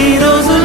ఈ రోజు